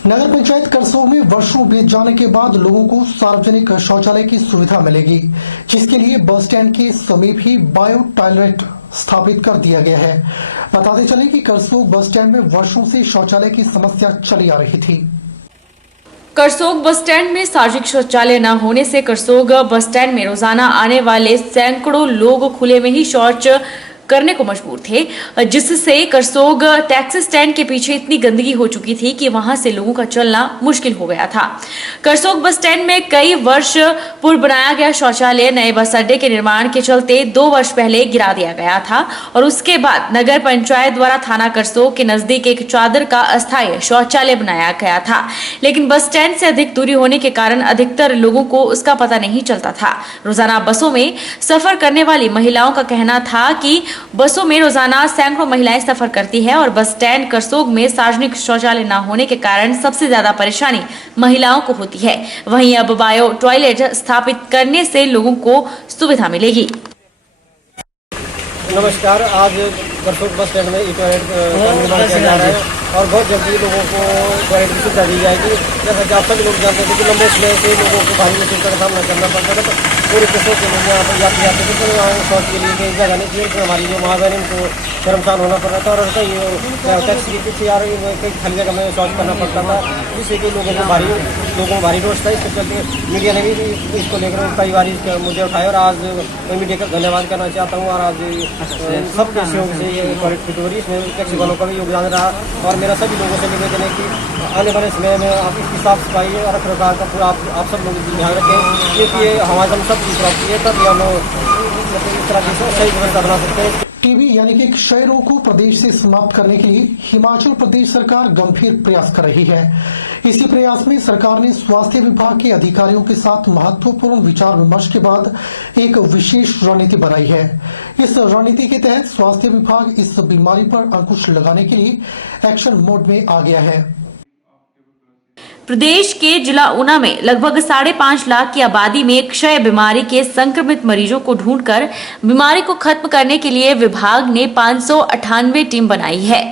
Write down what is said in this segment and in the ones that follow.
नगर पंचायत करसोग में वर्षों बीत जाने के बाद लोगों को सार्वजनिक शौचालय की सुविधा मिलेगी, जिसके लिए बस स्टैंड के समीप ही बायो टॉयलेट स्थापित कर दिया गया है। बताते चले कि करसोग बस स्टैंड में वर्षों से शौचालय की समस्या चली आ रही थी। करसोग बस स्टैंड में सार्वजनिक शौचालय न होने से करसोग बस स्टैंड में रोजाना आने वाले सैकड़ों लोग खुले में ही शौच करने को मजबूर थे, जिससे करसोग टैक्सी स्टैंड के पीछे इतनी गंदगी हो चुकी थी कि वहां से लोगों का चलना मुश्किल हो गया था। करसोग बस स्टैंड में कई वर्ष पूर्व बनाया गया शौचालय नए बस अड्डे के निर्माण के चलते 2 वर्ष पहले गिरा दिया गया था और उसके बाद नगर पंचायत द्वारा थाना करसोग के नजदीक एक चादर का अस्थायी शौचालय बनाया गया था, लेकिन बस स्टैंड से अधिक दूरी होने के कारण अधिकतर लोगों को उसका पता नहीं चलता था। रोजाना बसों में सफर करने वाली महिलाओं का कहना था कि बसों में रोजाना सैकड़ों महिलाएं सफर करती है और बस स्टैंड करसोग में सार्वजनिक शौचालय न होने के कारण सबसे ज्यादा परेशानी महिलाओं को होती है। वहीं अब बायो टॉयलेट स्थापित करने से लोगों को सुविधा मिलेगी। नमस्कार, आज करसोग बस स्टैंड में टॉयलेट का निर्माण किया जा रहा है और बहुत जल्दी लोगों को टॉयलेट की सुविधा दी जाएगी। जैसा कि आप सभी लोग जानते थे कि लंबे समय से लोगों को भारी मुश्किल का सामना करना पड़ता था, तो पूरे करसोग के लोग यहाँ पर जाते थे तो यहाँ शौच के लिए कहीं जगह नहीं थी, तो हमारी जो माँ बहन को शर्मसार होना पड़ रहा था और कई टैक्सी के पीछे यार कई खाली जगह में शौच करना पड़ता था, जिससे कि लोगों को भारी रोष था। इसके चलते मीडिया ने भी इसको लेकर कई बार इसके मुद्दे उठाए और आज मैं मीडिया का धन्यवाद करना चाहता हूँ। और आज सबके सहयोग से ये टॉयलेट फिट हो रही है, इसमें टैक्सी वालों का भी योगदान रहा और मेरा सभी लोगों से निवेदन है कि आने वाले समय में आप इसकी साफ सफाई और रख रखाव का पूरा आप सब लोग ध्यान रखें, क्योंकि ये हमारे हम सब की प्रॉपर्टी है, तभी हम इस तरह की सही व्यवस्था बना सकते हैं। टीबी यानी कि क्षय रोग को प्रदेश से समाप्त करने के लिए हिमाचल प्रदेश सरकार गंभीर प्रयास कर रही है। इसी प्रयास में सरकार ने स्वास्थ्य विभाग के अधिकारियों के साथ महत्वपूर्ण विचार विमर्श के बाद एक विशेष रणनीति बनाई है। इस रणनीति के तहत स्वास्थ्य विभाग इस बीमारी पर अंकुश लगाने के लिए एक्शन मोड में आ गया है। प्रदेश के जिला ऊना में लगभग 5.5 लाख की आबादी में क्षय बीमारी के संक्रमित मरीजों को ढूंढकर बीमारी को खत्म करने के लिए विभाग ने 598 टीम बनाई है।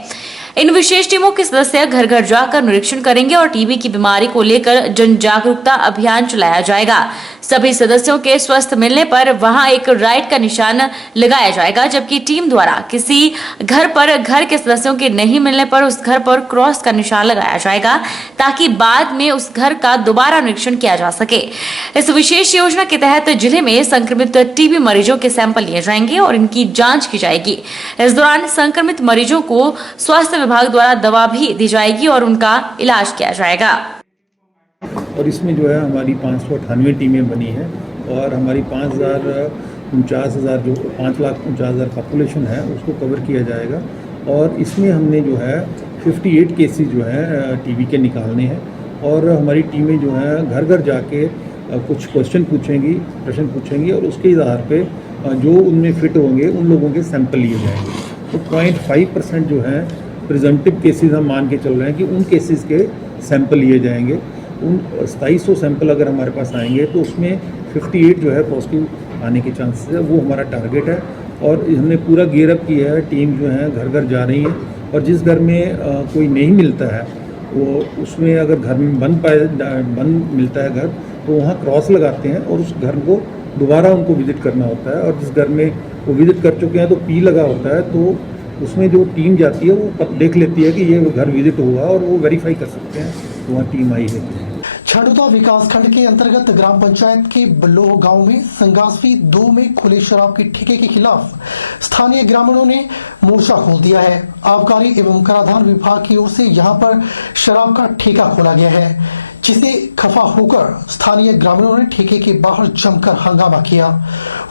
इन विशेष टीमों के सदस्य घर घर जाकर निरीक्षण करेंगे और टीबी की बीमारी को लेकर जन जागरूकता अभियान चलाया जाएगा। सभी सदस्यों के स्वस्थ मिलने पर वहां एक राइट का निशान लगाया जाएगा, जबकि टीम द्वारा किसी घर के सदस्यों के नहीं मिलने पर उस घर पर क्रॉस का निशान लगाया जाएगा, ताकि बाद में उस घर का दोबारा निरीक्षण किया जा सके। इस विशेष योजना के तहत जिले में संक्रमित टीबी मरीजों के सैंपल लिए जाएंगे और इनकी जांच की जाएगी। इस दौरान संक्रमित मरीजों को स्वास्थ्य विभाग द्वारा दवा भी दी जाएगी और उनका इलाज किया जाएगा। और इसमें जो है हमारी 598 टीमें बनी हैं और हमारी 5,49,000 जो 5,49,000 पॉपुलेशन है उसको कवर किया जाएगा। और इसमें हमने जो है 58 केसेस जो है टीबी के निकालने हैं और हमारी टीमें जो है घर घर जाके कुछ प्रश्न पूछेंगी और उसके आधार पे जो उनमें फिट होंगे उन लोगों के सैंपल लिए जाएंगे। तो 0.5% जो है प्रिजम्पटिव केसेस हम मान के चल रहे हैं कि उन केसेस के सैंपल लिए जाएंगे। उन 2700 सैंपल अगर हमारे पास आएंगे तो उसमें 58 जो है पॉजिटिव आने के चांसेस है, वो हमारा टारगेट है। और हमने पूरा गियर अप किया है, टीम जो है घर घर जा रही है और जिस घर में कोई नहीं मिलता है वो उसमें अगर घर में बंद मिलता है घर तो वहाँ क्रॉस लगाते हैं और उस घर को दोबारा उनको विजिट करना होता है। और जिस घर में वो विजिट कर चुके हैं तो पी लगा होता है, तो उसमें जो टीम जाती है वो देख लेती है कि ये घर विजिट हुआ और वो वेरीफाई कर सकते हैं वहाँ टीम आई है। छड़ोदा विकासखंड के अंतर्गत ग्राम पंचायत के बल्लोह गांव में संगासवी 2 में खुले शराब के ठेके के खिलाफ स्थानीय ग्रामीणों ने मोर्चा खोल दिया है। आबकारी एवं कराधान विभाग की ओर से यहां पर शराब का ठेका खोला गया है, जिसे खफा होकर स्थानीय ग्रामीणों ने ठेके के बाहर जमकर हंगामा किया।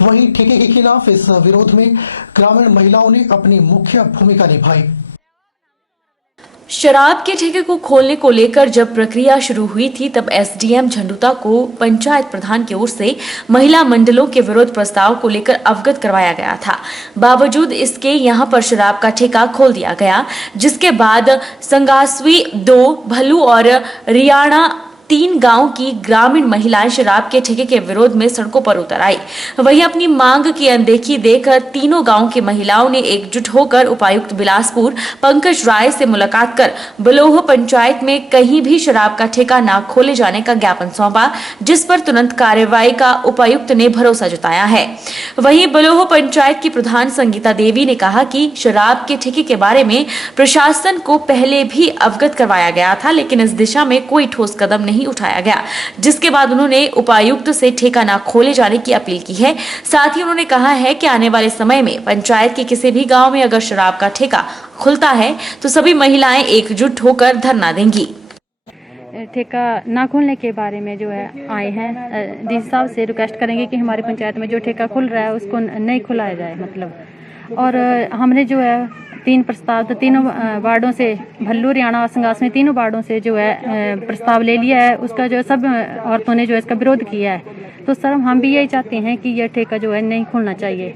वहीं ठेके के खिलाफ इस विरोध में ग्रामीण महिलाओं ने अपनी मुख्य भूमिका निभाई। शराब के ठेके को खोलने को लेकर जब प्रक्रिया शुरू हुई थी तब एसडीएम झंडुता को पंचायत प्रधान की ओर से महिला मंडलों के विरोध प्रस्ताव को लेकर अवगत करवाया गया था। बावजूद इसके यहां पर शराब का ठेका खोल दिया गया, जिसके बाद संगासवी 2, भल्लू और रियाणा 3 गांव की ग्रामीण महिलाएं शराब के ठेके के विरोध में सड़कों पर उतर आई। वहीं अपनी मांग की अनदेखी देखकर तीनों गांव की महिलाओं ने एकजुट होकर उपायुक्त बिलासपुर पंकज राय से मुलाकात कर बलोह पंचायत में कहीं भी शराब का ठेका न खोले जाने का ज्ञापन सौंपा, जिस पर तुरंत कार्रवाई का उपायुक्त ने भरोसा जताया है। वहीं बलोह पंचायत की प्रधान संगीता देवी ने कहा कि शराब के ठेके के बारे में प्रशासन को पहले भी अवगत करवाया गया था, लेकिन इस दिशा में कोई ठोस कदम नहीं उठाया गया, जिसके बाद उन्होंने उपायुक्त से ठेका न खोले जाने की अपील की है। साथ ही उन्होंने कहा है कि आने वाले समय में पंचायत के किसी भी गांव में अगर शराब का ठेका खुलता है तो सभी महिलाएं एकजुट होकर धरना देंगी। ठेका ना खोलने के बारे में जो है आए हैं, डी साहब से रिक्वेस्ट करेंगे कि हमारी पंचायत में जो ठेका खुल रहा है उसको नहीं खुलाया जाए मतलब। और हमने जो है 3 प्रस्ताव तो तीनों वार्डों से, भल्लू, हरियाणा और संगास में तीनों वार्डों से जो है प्रस्ताव ले लिया है। उसका जो सब औरतों ने जो है इसका विरोध किया है। तो सर हम भी यही चाहते हैं कि यह ठेका जो है नहीं खुलना चाहिए।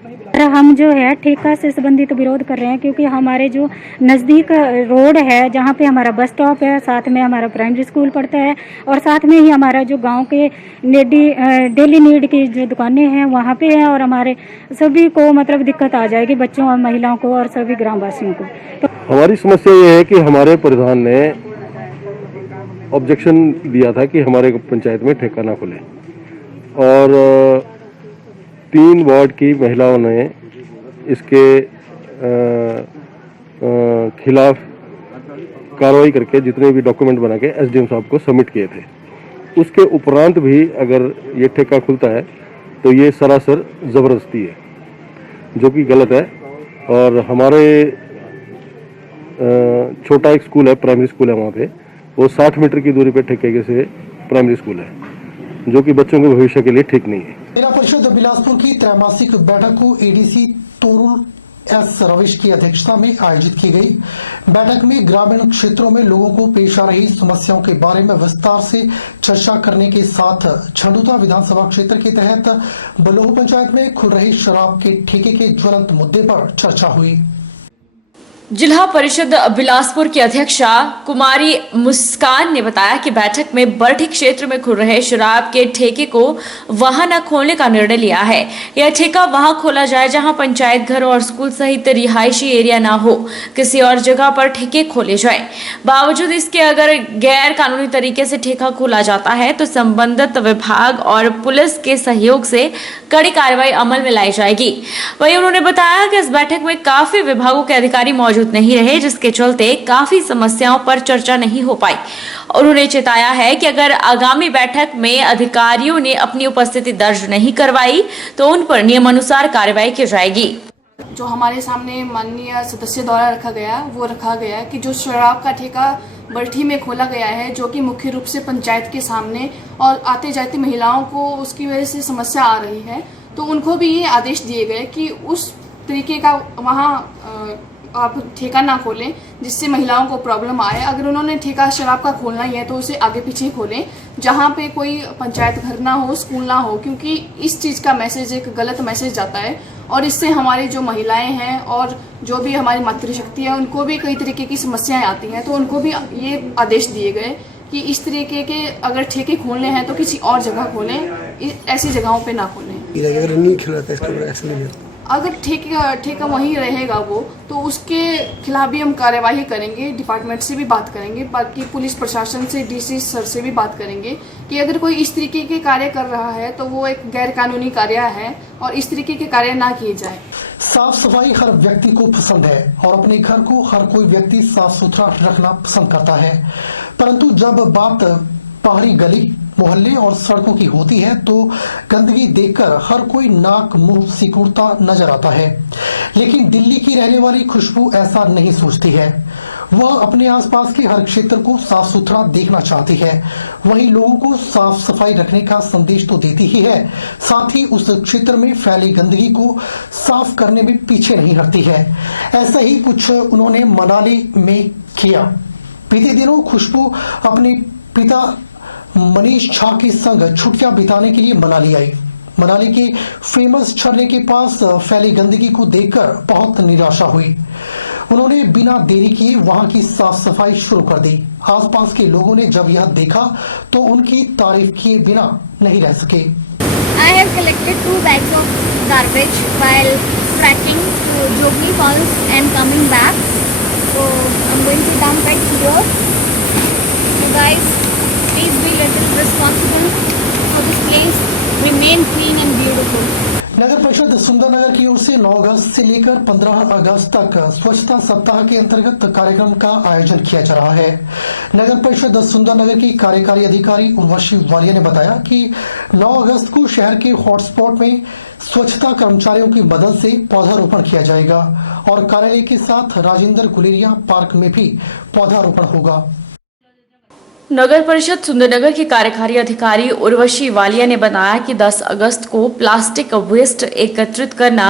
हम जो है ठेका से संबंधित विरोध कर रहे हैं क्योंकि हमारे जो नज़दीक रोड है, जहाँ पे हमारा बस स्टॉप है, साथ में हमारा प्राइमरी स्कूल पड़ता है और साथ में ही हमारा जो गांव के डेली नीड की जो दुकानें हैं वहाँ पे है, और हमारे सभी को मतलब दिक्कत आ जाएगी, बच्चों और महिलाओं को और सभी ग्रामवासियों को। तो हमारी समस्या ये है कि हमारे प्रधान ने ऑब्जेक्शन दिया था कि हमारे पंचायत में ठेका ना खुले, और 3 वार्ड की महिलाओं ने इसके खिलाफ कार्रवाई करके जितने भी डॉक्यूमेंट बना के एसडीएम साहब को सबमिट किए थे। उसके उपरांत भी अगर ये ठेका खुलता है तो ये सरासर ज़बरदस्ती है, जो कि गलत है। और हमारे छोटा एक स्कूल है, प्राइमरी स्कूल है, वहाँ पे वो 60 मीटर की दूरी पे ठेके से प्राइमरी स्कूल है, जो कि बच्चों के भविष्य के लिए ठीक नहीं है। जिला परिषद बिलासपुर की त्रैमासिक बैठक को एडीसी तोरुल एस रविश की अध्यक्षता में आयोजित की गई। बैठक में ग्रामीण क्षेत्रों में लोगों को पेश आ रही समस्याओं के बारे में विस्तार से चर्चा करने के साथ झंडुता विधानसभा क्षेत्र के तहत बलोह पंचायत में खुल रहे शराब के ठेके के ज्वलंत मुद्दे पर चर्चा हुई। जिला परिषद बिलासपुर की अध्यक्षा कुमारी मुस्कान ने बताया कि बैठक में बरठी क्षेत्र में खुल रहे शराब के ठेके को वहां न खोलने का निर्णय लिया है। यह ठेका वहां खोला जाए जहां पंचायत घर और स्कूल सहित रिहायशी एरिया ना हो, किसी और जगह पर ठेके खोले जाएं। बावजूद इसके अगर गैर कानूनी तरीके से ठेका खोला जाता है तो संबंधित विभाग और पुलिस के सहयोग से कड़ी कार्रवाई अमल में लाई जाएगी। वहीं उन्होंने बताया कि इस बैठक में काफी विभागों के अधिकारी मौजूद नहीं रहे, जिसके चलते काफी समस्याओं पर चर्चा नहीं हो पाई। उन्होंने चेताया है कि अगर आगामी बैठक में अधिकारियों ने अपनी उपस्थिति दर्ज नहीं करवाई तो उन पर नियमानुसार कार्रवाई की जाएगी। जो हमारे सामने माननीय सदस्य द्वारा रखा गया कि जो शराब का ठेका बरठी में खोला गया है, जो कि मुख्य रूप से पंचायत के सामने और आते जाती महिलाओं को उसकी वजह से समस्या आ रही है, तो उनको भी ये आदेश दिए गए कि उस तरीके का वहाँ आप ठेका ना खोलें जिससे महिलाओं को प्रॉब्लम आए। अगर उन्होंने ठेका शराब का खोलना ही है तो उसे आगे पीछे खोलें, जहाँ पे कोई पंचायत घर ना हो, स्कूल ना हो, क्योंकि इस चीज़ का मैसेज एक गलत मैसेज जाता है और इससे हमारी जो महिलाएं हैं और जो भी हमारी मातृशक्ति है उनको भी कई तरीके की समस्याएं आती हैं। तो उनको भी ये आदेश दिए गए कि इस तरीके के अगर ठेके खोलने हैं तो किसी और जगह खोलें, ऐसी जगहों पर ना खोलें। अगर नहीं खिलाता इसके ऊपर एक्शन नहीं लेते। अगर ठेका वहीं रहेगा वो, तो उसके खिलाफ भी हम कार्यवाही करेंगे, डिपार्टमेंट से भी बात करेंगे, बाकी पुलिस प्रशासन से, डीसी सर से भी बात करेंगे कि अगर कोई इस तरीके के कार्य कर रहा है तो वो एक गैर कानूनी कार्य है और इस तरीके के कार्य ना किए जाए। साफ सफाई हर व्यक्ति को पसंद है और अपने घर को हर कोई व्यक्ति साफ सुथरा रखना पसंद करता है, परंतु जब बात पहाड़ी गली, मोहल्ले और सड़कों की होती है तो गंदगी देखकर हर कोई नाक मुंह सिकुड़ता नजर आता है। लेकिन दिल्ली की रहने वाली खुशबू ऐसा नहीं सोचती है। वह अपने आसपास के हर क्षेत्र को साफ सुथरा देखना चाहती है, वहीं लोगों को साफ सफाई रखने का संदेश तो देती ही है, साथ ही उस क्षेत्र में फैली गंदगी को साफ करने में पीछे नहीं हटती है। ऐसा ही कुछ उन्होंने मनाली में किया। बीते दिनों खुशबू अपने पिता मनीष झा के संग छुट्टियां बिताने के लिए मनाली आई। मनाली के फेमस झरने के पास फैली गंदगी को देखकर बहुत निराशा हुई। उन्होंने बिना देरी किए वहां की साफ सफाई शुरू कर दी। आसपास के लोगों ने जब यह देखा तो उनकी तारीफ किए बिना नहीं रह सके। I have collected 2 bags of garbage while trekking to Jogni Falls and coming back. So I'm going to dump it here. So guys, please be little responsible for this place. Remain clean and beautiful. नगर परिषद सुंदरनगर की ओर से 9 अगस्त से लेकर 15 अगस्त तक स्वच्छता सप्ताह के अंतर्गत कार्यक्रम का आयोजन किया जा रहा है। नगर परिषद सुंदरनगर की कार्यकारी अधिकारी उर्वशी वालिया ने बताया कि 9 अगस्त को शहर के हॉटस्पॉट में स्वच्छता कर्मचारियों की मदद से पौधारोपण किया जाएगा और कार्यालय के साथ राजेंद्र गुलेरिया पार्क में भी पौधारोपण होगा। नगर परिषद सुंदरनगर की कार्यकारी अधिकारी उर्वशी वालिया ने बताया कि 10 अगस्त को प्लास्टिक वेस्ट एकत्रित करना,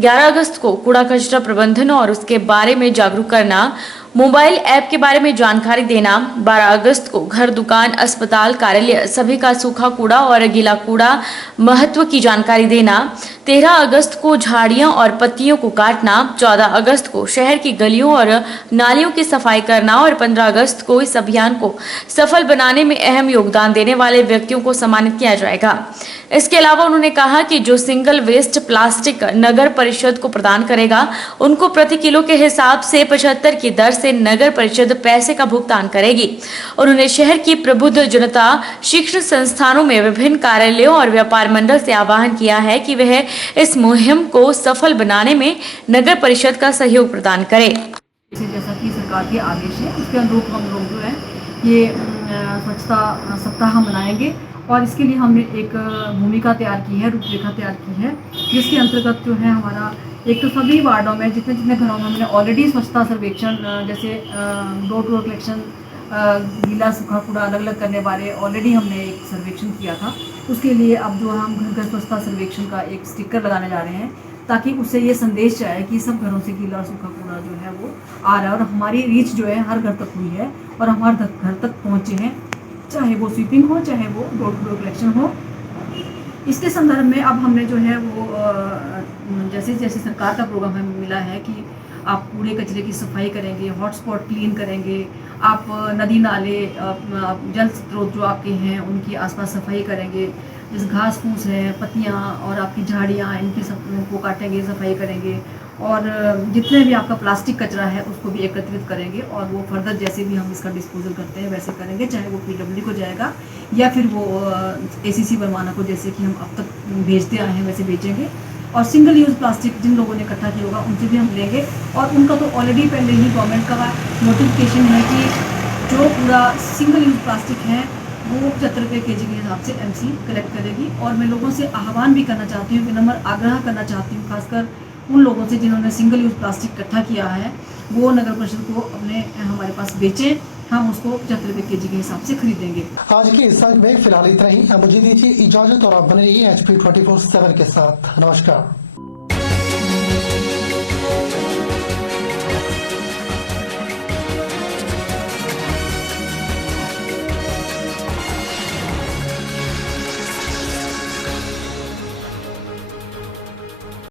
11 अगस्त को कूड़ा कचरा प्रबंधन और उसके बारे में जागरूक करना, मोबाइल ऐप के बारे में जानकारी देना, 12 अगस्त को घर, दुकान, अस्पताल, कार्यालय सभी का सूखा कूड़ा और गीला कूड़ा महत्व की जानकारी देना, 13 अगस्त को झाड़ियां और पत्तियों को काटना, 14 अगस्त को शहर की गलियों और नालियों की सफाई करना और 15 अगस्त को इस अभियान को सफल बनाने में अहम योगदान देने वाले व्यक्तियों को सम्मानित किया जाएगा। इसके अलावा उन्होंने कहा कि जो सिंगल वेस्ट प्लास्टिक नगर परिषद को प्रदान करेगा उनको प्रति किलो के हिसाब से 75 की दर से नगर परिषद पैसे का भुगतान करेगी। उन्होंने शहर की प्रबुद्ध जनता, शिक्षण संस्थानों में विभिन्न कार्यालयों और व्यापार मंडल से आह्वान किया है कि वह इस मुहिम को सफल बनाने में नगर परिषद का सहयोग प्रदान करे। जैसा कि सरकार के आदेश है उसके अनुरूप हम लोग जो है ये स्वच्छता सप्ताह मनाएंगे और इसके लिए हमने एक भूमिका तैयार की है, रूपरेखा तैयार की है, जिसके अंतर्गत जो है हमारा एक तो सभी वार्डों में जितने जितने घरों में हमने ऑलरेडी स्वच्छता सर्वेक्षण जैसे डोर टू डोर कलेक्शन, गीला सूखा कूड़ा अलग अलग करने वाले ऑलरेडी हमने एक सर्वेक्षण किया था। उसके लिए अब जो हम घर घर स्वच्छता सर्वेक्षण का एक स्टिकर लगाने जा रहे हैं ताकि उससे ये संदेश जाए कि सब घरों से गीला और सूखा कूड़ा जो है वो आ रहा है और हमारी रीच जो है हर घर तक हुई है और हमारे घर तक पहुँचे हैं, चाहे वो स्वीपिंग हो चाहे वो डोर टू डोर कलेक्शन हो। इसके संदर्भ में अब हमने जो है वो जैसे जैसे सरकार का प्रोग्राम हमें मिला है कि आप कूड़े कचरे की सफाई करेंगे, हॉटस्पॉट क्लीन करेंगे, आप नदी नाले जल स्रोत जो आपके हैं उनकी आसपास सफाई करेंगे, जैसे घास फूस है, पत्तियाँ और आपकी झाड़ियाँ इनकी सब को काटेंगे, सफाई करेंगे और जितने भी आपका प्लास्टिक कचरा है उसको भी एकत्रित करेंगे और वो फर्दर जैसे भी हम इसका डिस्पोजल करते हैं वैसे करेंगे, चाहे वो PWD को जाएगा या फिर वो ACC बरमाना को जैसे कि हम अब तक भेजते आए हैं वैसे बेचेंगे। और सिंगल यूज़ प्लास्टिक जिन लोगों ने इकट्ठा किया होगा उनसे भी हम लेंगे और उनका तो ऑलरेडी पहले ही गवर्नमेंट का नोटिफिकेशन है कि जो पूरा सिंगल यूज़ प्लास्टिक है वो 75 रुपये kg के हिसाब से MC कलेक्ट करेगी। और मैं लोगों से आह्वान भी करना चाहती हूँ, विनम्र आग्रह करना चाहती हूँ, खासकर उन लोगों से जिन्होंने सिंगल यूज़ प्लास्टिक इकट्ठा किया है वो नगर परिषद को अपने हमारे पास बेचें, हम उसको 75 रुपये kg के हिसाब से खरीदेंगे। आज के इस अंक में फिलहाल इतना ही। अब मुझे दीजिए इजाजत और आप बने रहिए HP 24/7 के साथ। नमस्कार।